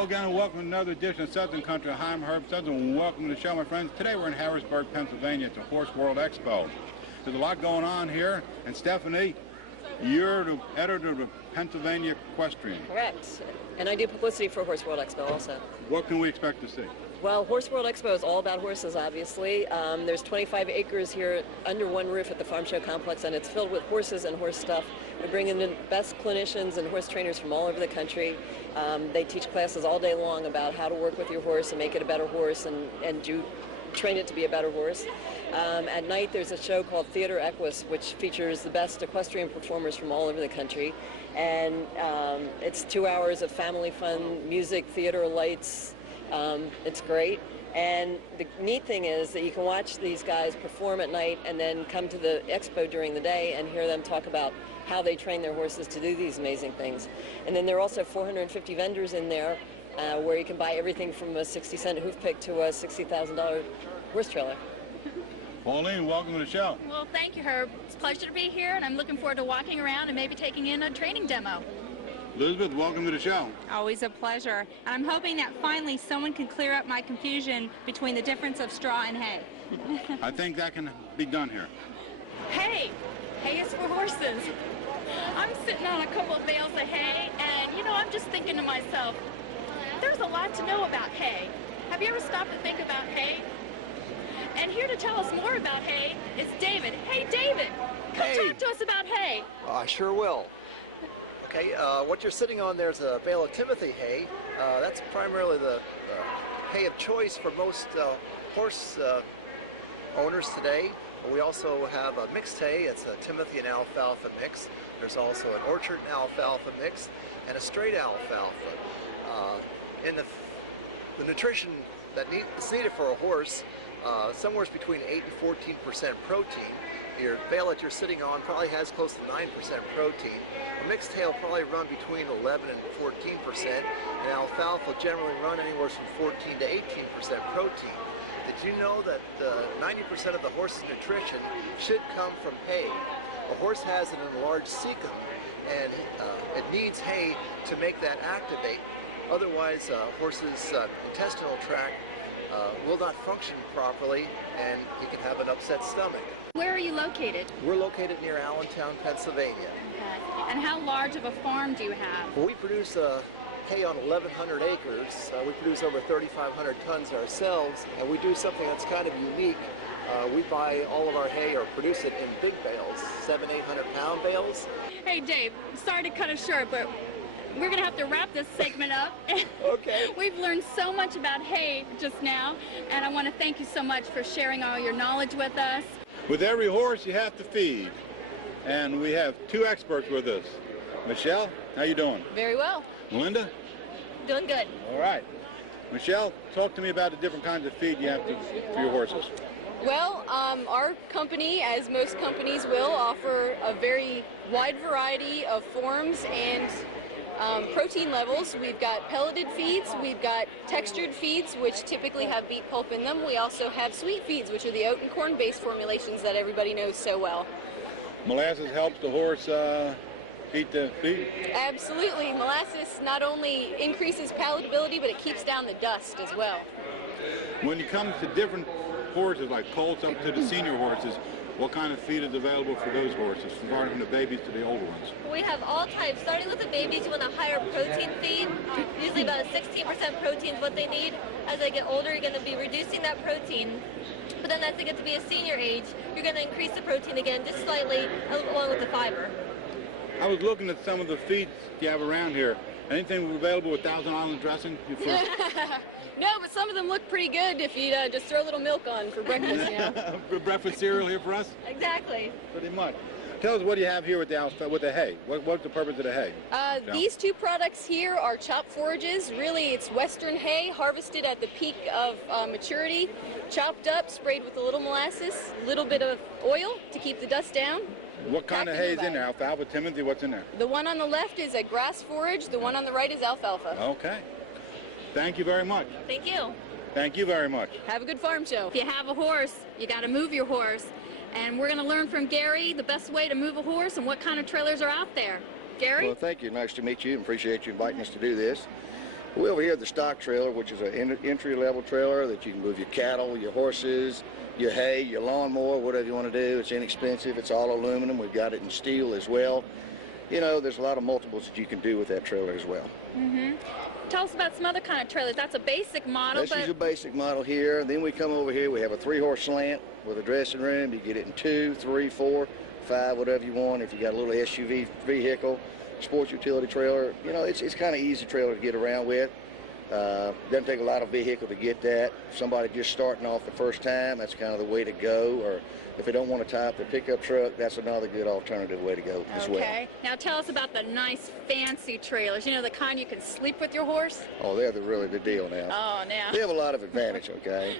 Hello again and welcome to another edition of Southern Country. Hi, I'm Herb Southern and welcome to the show, my friends. Today we're in Harrisburg, Pennsylvania. It's a Horse World Expo. There's a lot going on here, and Stephanie, you're the editor of the Pennsylvania Equestrian. Correct. And I do publicity for Horse World Expo also. What can we expect to see? Well, Horse World Expo is all about horses, obviously. There's 25 acres here under one roof at the Farm Show Complex, and it's filled with horses and horse stuff. We bring in the best clinicians and horse trainers from all over the country. They teach classes all day long about how to work with your horse and make it a better horse and train it to be a better horse. At night there's a show called Theater Equus, which features the best equestrian performers from all over the country. And it's 2 hours of family fun, music, theater, lights. It's great. And the neat thing is that you can watch these guys perform at night and then come to the expo during the day and hear them talk about how they train their horses to do these amazing things. And then there are also 450 vendors in there where you can buy everything from a 60-cent hoof pick to a $60,000 horse trailer. Pauline, welcome to the show. Well, thank you, Herb. It's a pleasure to be here, and I'm looking forward to walking around and maybe taking in a training demo. Elizabeth, welcome to the show. Always a pleasure. And I'm hoping that finally someone can clear up my confusion between the difference of straw and hay. I think that can be done here. Hay! Hay is for horses. I'm sitting on a couple of bales of hay, and, you know, I'm just thinking to myself, there's a lot to know about hay. Have you ever stopped to think about hay? And here to tell us more about hay is David. Hey, David, come talk to us about hay. I sure will. Okay, what you're sitting on there is a bale of Timothy hay. That's primarily the hay of choice for most horse owners today. We also have a mixed hay. It's a Timothy and alfalfa mix. There's also an orchard and alfalfa mix and a straight alfalfa. In the nutrition that is needed for a horse, somewhere between 8 and 14% protein. Your bale that you're sitting on probably has close to 9% protein. A mixed hay will probably run between 11 and 14%, and alfalfa will generally run anywhere from 14 to 18% protein. Did you know that 90% of the horse's nutrition should come from hay? A horse has an enlarged cecum, and it needs hay to make that activate. Otherwise, a horse's intestinal tract will not function properly, and he can have an upset stomach. Where are you located? We're located near Allentown, Pennsylvania. Okay. And how large of a farm do you have? Well, we produce hay on 1,100 acres. We produce over 3,500 tons ourselves, and we do something that's kind of unique. We buy all of our hay or produce it in big bales, 700-800-pound bales. Hey, Dave, sorry to cut it short, but we're going to have to wrap this segment up. Okay. We've learned so much about hay just now, and I want to thank you so much for sharing all your knowledge with us. With every horse you have to feed, and we have two experts with us. Michelle, how you doing? Very well. Melinda? Doing good. All right. Michelle, talk to me about the different kinds of feed you have for your horses. Well, our company, as most companies will, offer a very wide variety of forms and protein levels. We've got pelleted feeds, we've got textured feeds, which typically have beet pulp in them. We also have sweet feeds, which are the oat and corn-based formulations that everybody knows so well. Molasses helps the horse eat the feed? Absolutely. Molasses not only increases palatability, but it keeps down the dust as well. When it comes to different horses, like colts up to the senior horses, what kind of feed is available for those horses, starting from the babies to the older ones? We have all types. Starting with the babies, you want a higher protein feed. Usually about 16% protein is what they need. As they get older, you're going to be reducing that protein. But then as they get to be a senior age, you're going to increase the protein again, just slightly, along with the fiber. I was looking at some of the feeds you have around here. Anything available with Thousand Island dressing? No, but some of them look pretty good if you just throw a little milk on for breakfast, you know. For breakfast cereal here for us? Exactly. Pretty much. Tell us what you have here with the hay. What's the purpose of the hay? These two products here are chopped forages. Really, it's western hay harvested at the peak of maturity, chopped up, sprayed with a little molasses, a little bit of oil to keep the dust down. What kind of hay is in there? Alfalfa, Timothy, what's in there? The one on the left is a grass forage. The one on the right is alfalfa. Okay. Thank you very much. Thank you. Thank you very much. Have a good farm show. If you have a horse, you got to move your horse. And we're going to learn from Gary the best way to move a horse and what kind of trailers are out there. Gary? Well, thank you. Nice to meet you and appreciate you inviting us to do this. We over here have the stock trailer, which is an entry-level trailer that you can move your cattle, your horses, your hay, your lawnmower, whatever you want to do. It's inexpensive. It's all aluminum. We've got it in steel as well. You know, there's a lot of multiples that you can do with that trailer as well. Mm-hmm. Tell us about some other kind of trailers. That's a basic model. This is a basic model here. Then we come over here. We have a 3-horse slant with a dressing room. You get it in 2, 3, 4, 5, whatever you want. If you got a little SUV vehicle, sports utility trailer, you know, it's kind of easy trailer to get around with. Doesn't take a lot of vehicle to get that. If somebody just starting off the first time, that's kind of the way to go. Or if they don't want to tie up the pickup truck, that's another good alternative way to go as well. Okay. Now tell us about the nice fancy trailers. You know, the kind you can sleep with your horse? Oh, they're really the deal now. Oh, now. They have a lot of advantage, okay?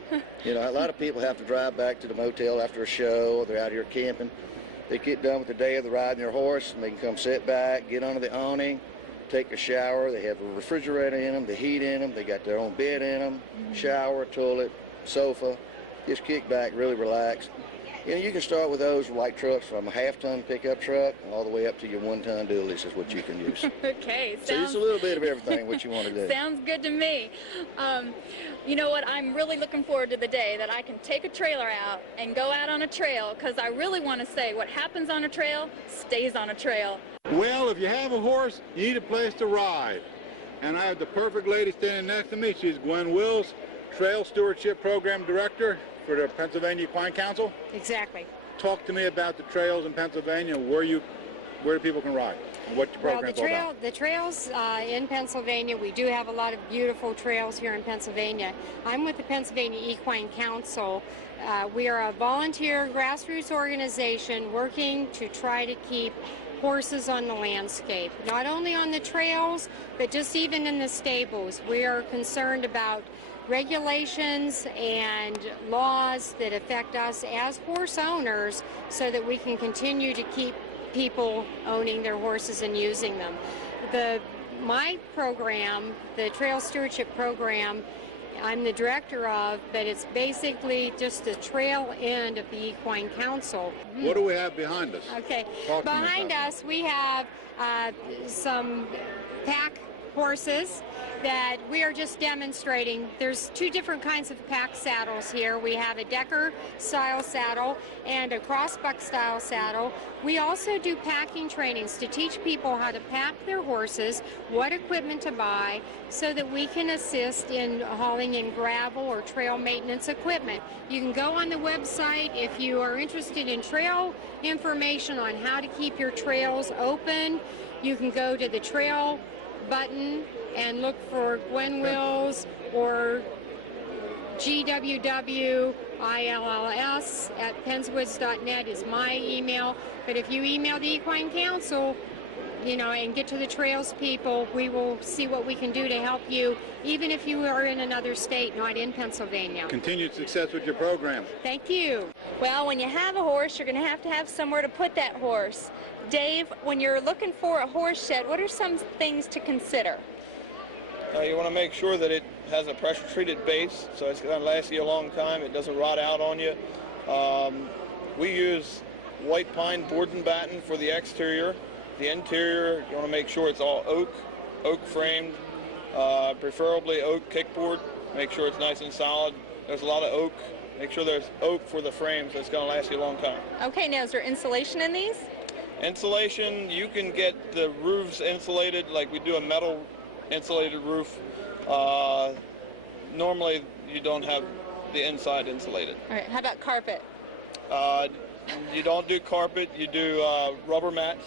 You know, a lot of people have to drive back to the motel after a show, or they're out here camping. They get done with the day of the riding their horse, and they can come sit back, get under the awning, take a shower. They have a refrigerator in them, the heat in them. They got their own bed in them, shower, toilet, sofa. Just kick back, really relax. You know, you can start with those light trucks from a half-ton pickup truck all the way up to your 1-ton dualies is what you can use. Okay. So just a little bit of everything what you want to do. Sounds good to me. You know what? I'm really looking forward to the day that I can take a trailer out and go out on a trail, because I really want to say what happens on a trail stays on a trail. Well, if you have a horse, you need a place to ride. And I have the perfect lady standing next to me. She's Gwen Wills, Trail Stewardship Program Director for the Pennsylvania Equine Council. Exactly. Talk to me about the trails in Pennsylvania, where people can ride, and what your program's all about. The trails in Pennsylvania, we do have a lot of beautiful trails here in Pennsylvania. I'm with the Pennsylvania Equine Council. We are a volunteer grassroots organization working to try to keep horses on the landscape, not only on the trails, but just even in the stables. We are concerned about regulations and laws that affect us as horse owners so that we can continue to keep people owning their horses and using them. My program, the Trail Stewardship Program, I'm the director of, but it's basically just the trail end of the Equine Council. What do we have behind us? Okay, behind us we have some pack horses that we are just demonstrating. There's 2 different kinds of pack saddles here. We have a Decker style saddle and a crossbuck style saddle. We also do packing trainings to teach people how to pack their horses, what equipment to buy, so that we can assist in hauling in gravel or trail maintenance equipment. You can go on the website if you are interested in trail information on how to keep your trails open. You can go to the trail button and look for Gwen Wills or GWWILLS at penswoods.net is my email. But if you email the Equine Council, you know, and get to the trails people, we will see what we can do to help you, even if you are in another state, not in Pennsylvania. Continued success with your program. Thank you. Well, when you have a horse, you're going to have somewhere to put that horse. Dave, when you're looking for a horse shed, what are some things to consider? You want to make sure that it has a pressure-treated base, so it's going to last you a long time. It doesn't rot out on you. We use white pine board and batten for the exterior. The interior, you want to make sure it's all oak framed, preferably oak kickboard. Make sure it's nice and solid. There's a lot of oak. Make sure there's oak for the frames. It's going to last you a long time. Okay, now is there insulation in these? Insulation, you can get the roofs insulated, like we do a metal insulated roof. Normally, you don't have the inside insulated. All right, how about carpet? You don't do carpet, you do rubber mats.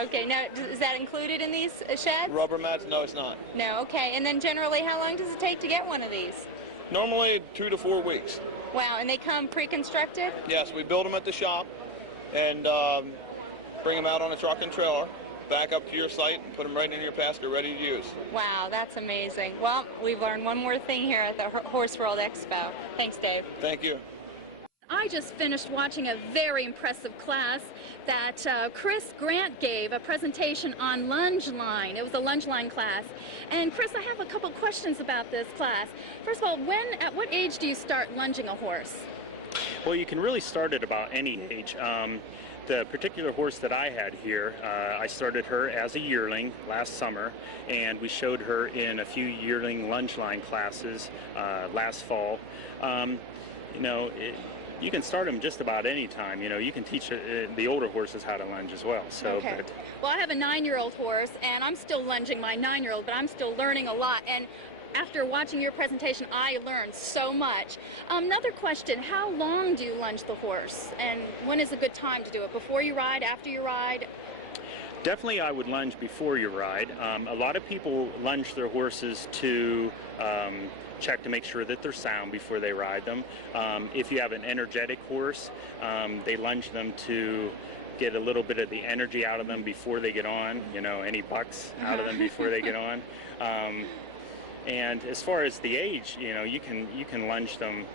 Okay, now is that included in these sheds? Rubber mats? No, it's not. No, okay. And then generally, how long does it take to get one of these? Normally 2 to 4 weeks. Wow, and they come pre-constructed? Yes, we build them at the shop and bring them out on a truck and trailer, back up to your site, and put them right in your pasture ready to use. Wow, that's amazing. Well, we've learned one more thing here at the Horse World Expo. Thanks, Dave. Thank you. I just finished watching a very impressive class that Chris Grant gave, a presentation on lunge line. It was a lunge line class. And Chris, I have a couple questions about this class. First of all, at what age do you start lunging a horse? Well, you can really start at about any age. the particular horse that I had here, I started her as a yearling last summer, and we showed her in a few yearling lunge line classes last fall. You know, you can start them just about any time. You know, you can teach the older horses how to lunge as well. So, okay. Well, I have a 9-year-old horse, and I'm still lunging my 9-year-old, but I'm still learning a lot. And after watching your presentation, I learned so much. Another question, how long do you lunge the horse? And when is a good time to do it? Before you ride, after you ride? Definitely I would lunge before you ride. A lot of people lunge their horses to check to make sure that they're sound before they ride them. If you have an energetic horse, they lunge them to get a little bit of the energy out of them before they get on, you know, any bucks out of them before they get on. And as far as the age, you know, you can lunge them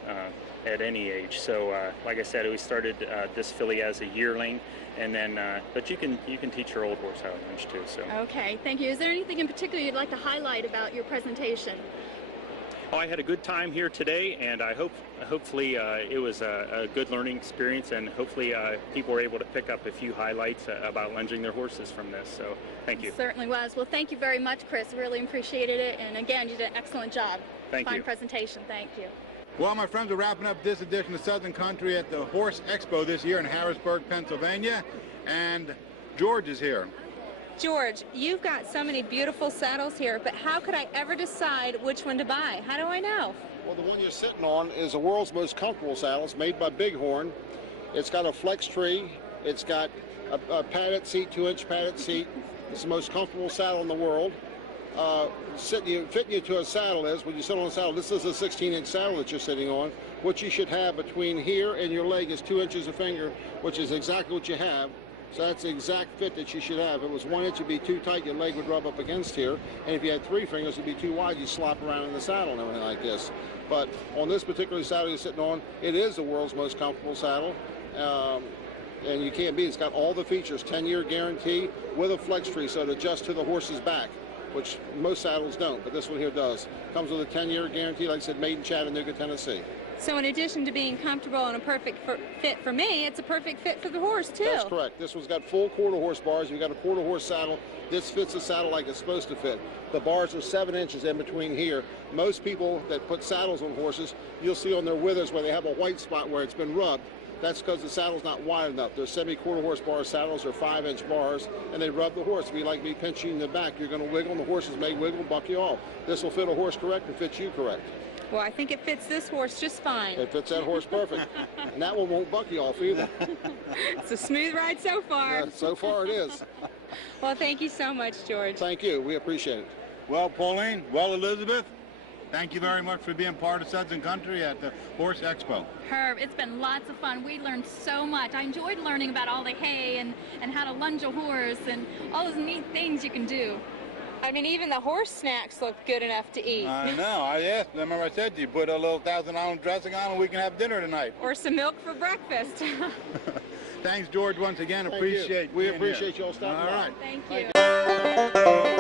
at any age. So like I said, we started this filly as a yearling, and then but you can teach your old horse how to lunge too. So okay, thank you. Is there anything in particular you'd like to highlight about your presentation? Oh, I had a good time here today, and hopefully it was a good learning experience, and hopefully people were able to pick up a few highlights about lunging their horses from this. So thank you. It certainly was. Well, thank you very much, Chris. Really appreciated it, and again, you did an excellent job. Thank you. Fine presentation. Thank you. Well, my friends, we're wrapping up this edition of Southern Country at the Horse Expo this year in Harrisburg, Pennsylvania, and George is here. George, you've got so many beautiful saddles here, but how could I ever decide which one to buy? How do I know? Well, the one you're sitting on is the world's most comfortable saddle. It's made by Bighorn. It's got a flex tree. It's got a padded seat, 2-inch padded seat. It's the most comfortable saddle in the world. Fitting you to a saddle is, when you sit on a saddle, this is a 16-inch saddle that you're sitting on. What you should have between here and your leg is 2 inches of finger, which is exactly what you have. So that's the exact fit that you should have. If it was 1 inch, it'd be too tight, your leg would rub up against here. And if you had 3 fingers, it'd be too wide, you'd slop around in the saddle and everything like this. But on this particular saddle you're sitting on, it is the world's most comfortable saddle. And you can't beat it. It's got all the features, 10-year guarantee with a flex tree, so it adjusts to the horse's back, which most saddles don't, but this one here does. Comes with a 10-year guarantee, like I said, made in Chattanooga, Tennessee. So in addition to being comfortable and a perfect fit for me, it's a perfect fit for the horse too. That's correct. This one's got full quarter horse bars. You've got a quarter horse saddle. This fits the saddle like it's supposed to fit. The bars are 7 inches in between here. Most people that put saddles on horses, you'll see on their withers where they have a white spot where it's been rubbed. That's because the saddle's not wide enough. They're semi-quarter horse bar saddles, are 5-inch bars, and they rub the horse. If you like me pinching in the back, you're going to wiggle, and the horses may wiggle, buck you off. This will fit a horse correct and fit you correct. Well, I think it fits this horse just fine. It fits that horse perfect. And that one won't buck you off either. It's a smooth ride so far. Yeah, so far it is. Well, thank you so much, George. Thank you. We appreciate it. Well, Pauline, well, Elizabeth, thank you very much for being part of Southern Country at the Horse Expo. Herb, it's been lots of fun. We learned so much. I enjoyed learning about all the hay and how to lunge a horse and all those neat things you can do. I mean, even the horse snacks look good enough to eat. I know. I asked. Remember I said to you, put a little 1,000-gallon dressing on and we can have dinner tonight. Or some milk for breakfast. Thanks, George, once again. Thank appreciate you. We appreciate you all stopping by. All right. Thank you.